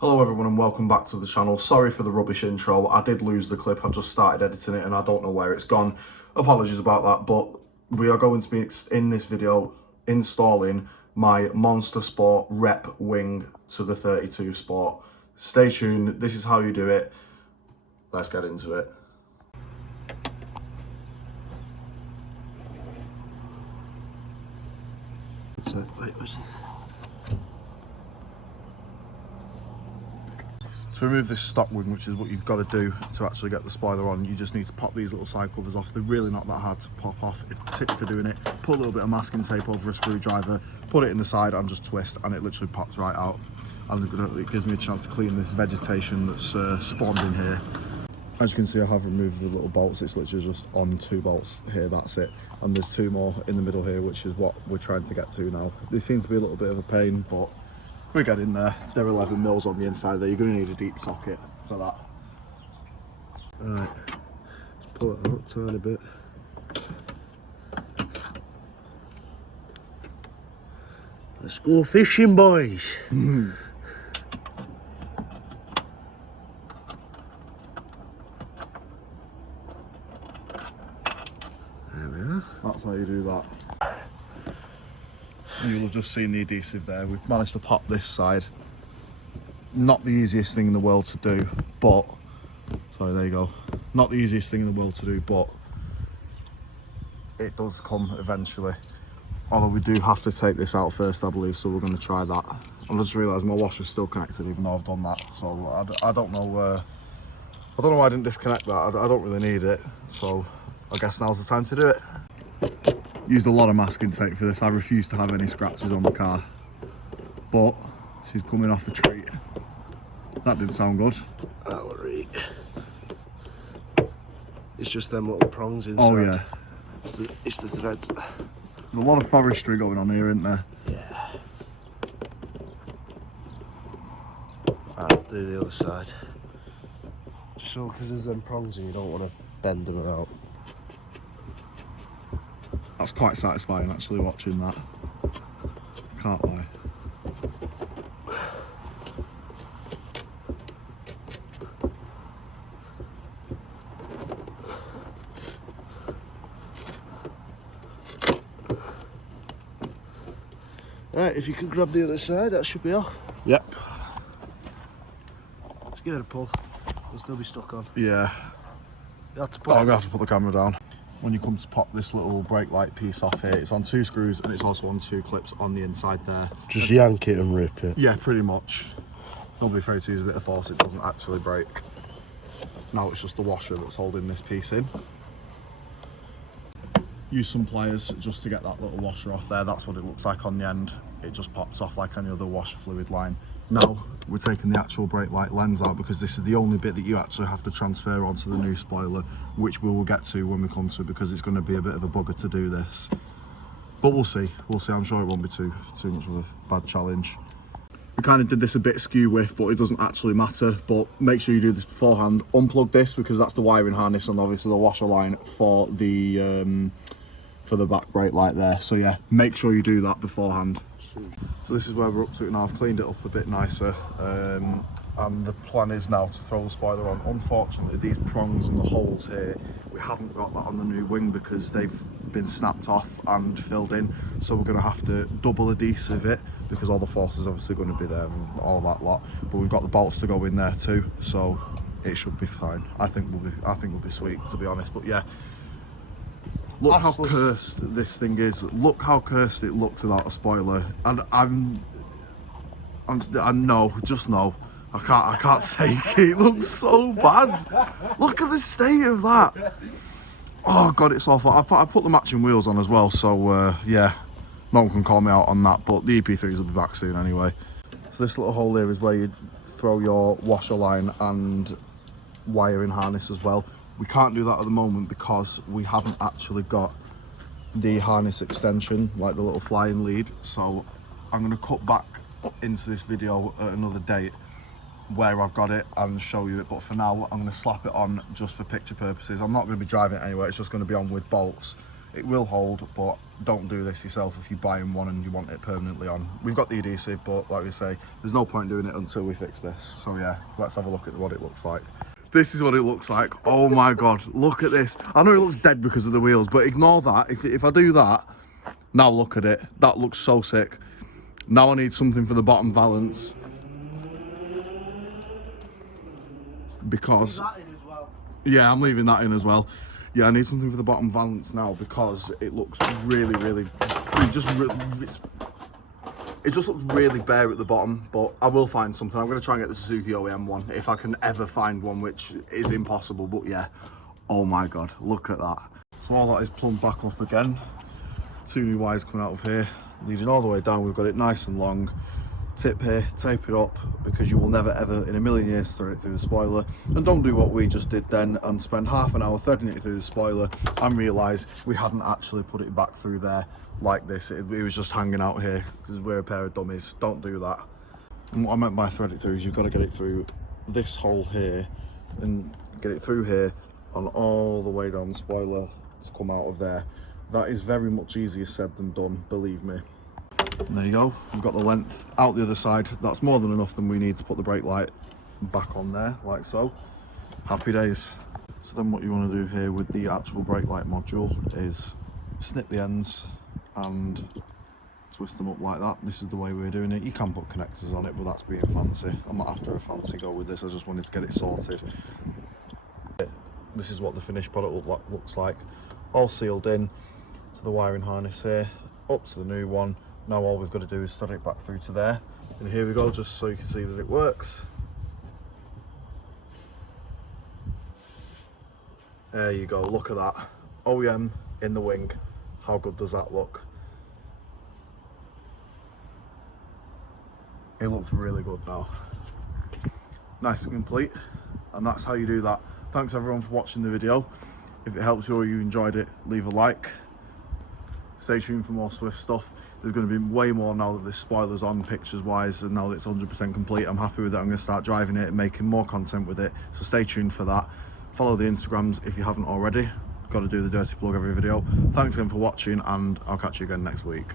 Hello everyone and welcome back to the channel. Sorry for the rubbish intro. I did lose the clip. I just started editing it and I don't know where it's gone. Apologies about that, but we are going to be in this video installing my Monster Sport Rep wing to the 32 Sport. Stay tuned. This is how you do it. Let's get into it. To remove this stock wing, which is what you've got to do to actually get the spoiler on, you just need to pop these little side covers off. They're really not that hard to pop off. Tip for doing it, put a little bit of masking tape over a screwdriver, put it in the side and just twist, and it literally pops right out. And it gives me a chance to clean this vegetation that's spawned in here. As you can see, I have removed the little bolts. It's literally just on 2 bolts here, that's it. And there's 2 more in the middle here, which is what we're trying to get to now. They seem to be a little bit of a pain, but we get in there. They're 11 mils on the inside there. You're going to need a deep socket for that. Right, just pull it out a tiny bit. Let's go fishing, boys. There we are. That's how you do that. You'll have just seen the adhesive there. We've managed to pop this side. Not the easiest thing in the world to do, but sorry, there you go. Not the easiest thing in the world to do, but it does come eventually. Although we do have to take this out first, I believe, so we're going to try that. I just realised my washer's still connected, even though I've done that. So I don't know. I don't know why I didn't disconnect that. I don't really need it, so I guess now's the time to do it. Used a lot of masking tape for this. I refuse to have any scratches on the car, but she's coming off a treat. That didn't sound good. Alright. It's just them little prongs inside. Oh yeah. It's the threads. There's a lot of forestry going on here, isn't there? Yeah. I'll do the other side. Just so, because there's them prongs and you don't want to bend them out. That's quite satisfying actually, watching that. Can't lie. Right, if you can grab the other side, that should be off. Yep. Just give it a pull. It'll still be stuck on. Yeah. You have to Oh, put I'm gonna have to put the camera down. When you come to pop this little brake light piece off here, it's on 2 screws and it's also on 2 clips on the inside there. Just yank it and rip it. Yeah, pretty much. Don't be afraid to use a bit of force, it doesn't actually break. Now it's just the washer that's holding this piece in. Use some pliers just to get that little washer off there. That's what it looks like on the end. It just pops off like any other washer fluid line. Now we're taking the actual brake light lens out because this is the only bit that you actually have to transfer onto the new spoiler, which we will get to when we come to it, because it's going to be a bit of a bugger to do this. But we'll see. I'm sure it won't be too much of a bad challenge. We kind of did this a bit skew with, but it doesn't actually matter. But make sure you do this beforehand. Unplug this because that's the wiring harness and obviously the washer line for the back brake light there. So yeah, make sure you do that beforehand. So this is where we're up to it now. I've cleaned it up a bit nicer, and the plan is now to throw the spoiler on. Unfortunately, these prongs and the holes here, we haven't got that on the new wing because they've been snapped off and filled in. So we're going to have to double adhesive it because all the force is obviously going to be there and all that lot. But we've got the bolts to go in there too, so it should be fine. I think we'll be sweet, to be honest. But yeah. Look how cursed this thing is. Look how cursed it looks without a spoiler. And I know, just know, I can't take it. It looks so bad. Look at the state of that. Oh god, it's awful. I put the matching wheels on as well, so yeah, no one can call me out on that. But the EP3s will be back soon anyway. So this little hole here is where you throw your washer line and wiring harness as well. We can't do that at the moment because we haven't actually got the harness extension, like the little flying lead. So I'm going to cut back into this video at another date where I've got it and show you it. But for now, I'm going to slap it on just for picture purposes. I'm not going to be driving it anyway. It's just going to be on with bolts. It will hold, but don't do this yourself if you're buying one and you want it permanently on. We've got the adhesive, but like we say, there's no point doing it until we fix this. So yeah, let's have a look at what it looks like. This is what it looks like. Oh my God, look at this. I know it looks dead because of the wheels, but ignore that. If I do that, now look at it. That looks so sick. Now I need something for the bottom valance. Because, yeah, I'm leaving that in as well. Yeah, I need something for the bottom valance now because it looks really, it just looks really bare at the bottom, but I will find something. I'm going to try and get the Suzuki OEM one if I can ever find one, which is impossible, but yeah. Oh my God, look at that. So all that is plumbed back up again. 2 new wires coming out of here, leading all the way down. We've got it nice and long. Tip here, tape it up, because you will never ever in a million years thread it through the spoiler. And don't do what we just did then and spend half an hour threading it through the spoiler and realise we hadn't actually put it back through there like this. It was just hanging out here because we're a pair of dummies. Don't do that. And what I meant by thread it through is you've got to get it through this hole here and get it through here and all the way down the spoiler to come out of there. That is very much easier said than done, believe me. And there you go, we've got the length out the other side. That's more than enough than we need to put the brake light back on there, like so. Happy days. So then what you want to do here with the actual brake light module is snip the ends and twist them up like that. This is the way we're doing it. You can put connectors on it, but that's being fancy. I'm not after a fancy go with this, I just wanted to get it sorted. This is what the finished product looks like. All sealed in to the wiring harness here, up to the new one. Now all we've got to do is thread it back through to there. And here we go, just so you can see that it works. There you go, look at that. OEM in the wing. How good does that look? It looks really good now. Nice and complete. And that's how you do that. Thanks everyone for watching the video. If it helps you or you enjoyed it, leave a like. Stay tuned for more Swift stuff. There's going to be way more now that this spoiler's on, pictures wise, and now that it's 100% complete. I'm happy with it. I'm going to start driving it and making more content with it, so stay tuned for that. Follow the Instagrams if you haven't already. Got to do the dirty plug every video. Thanks again for watching, and I'll catch you again next week.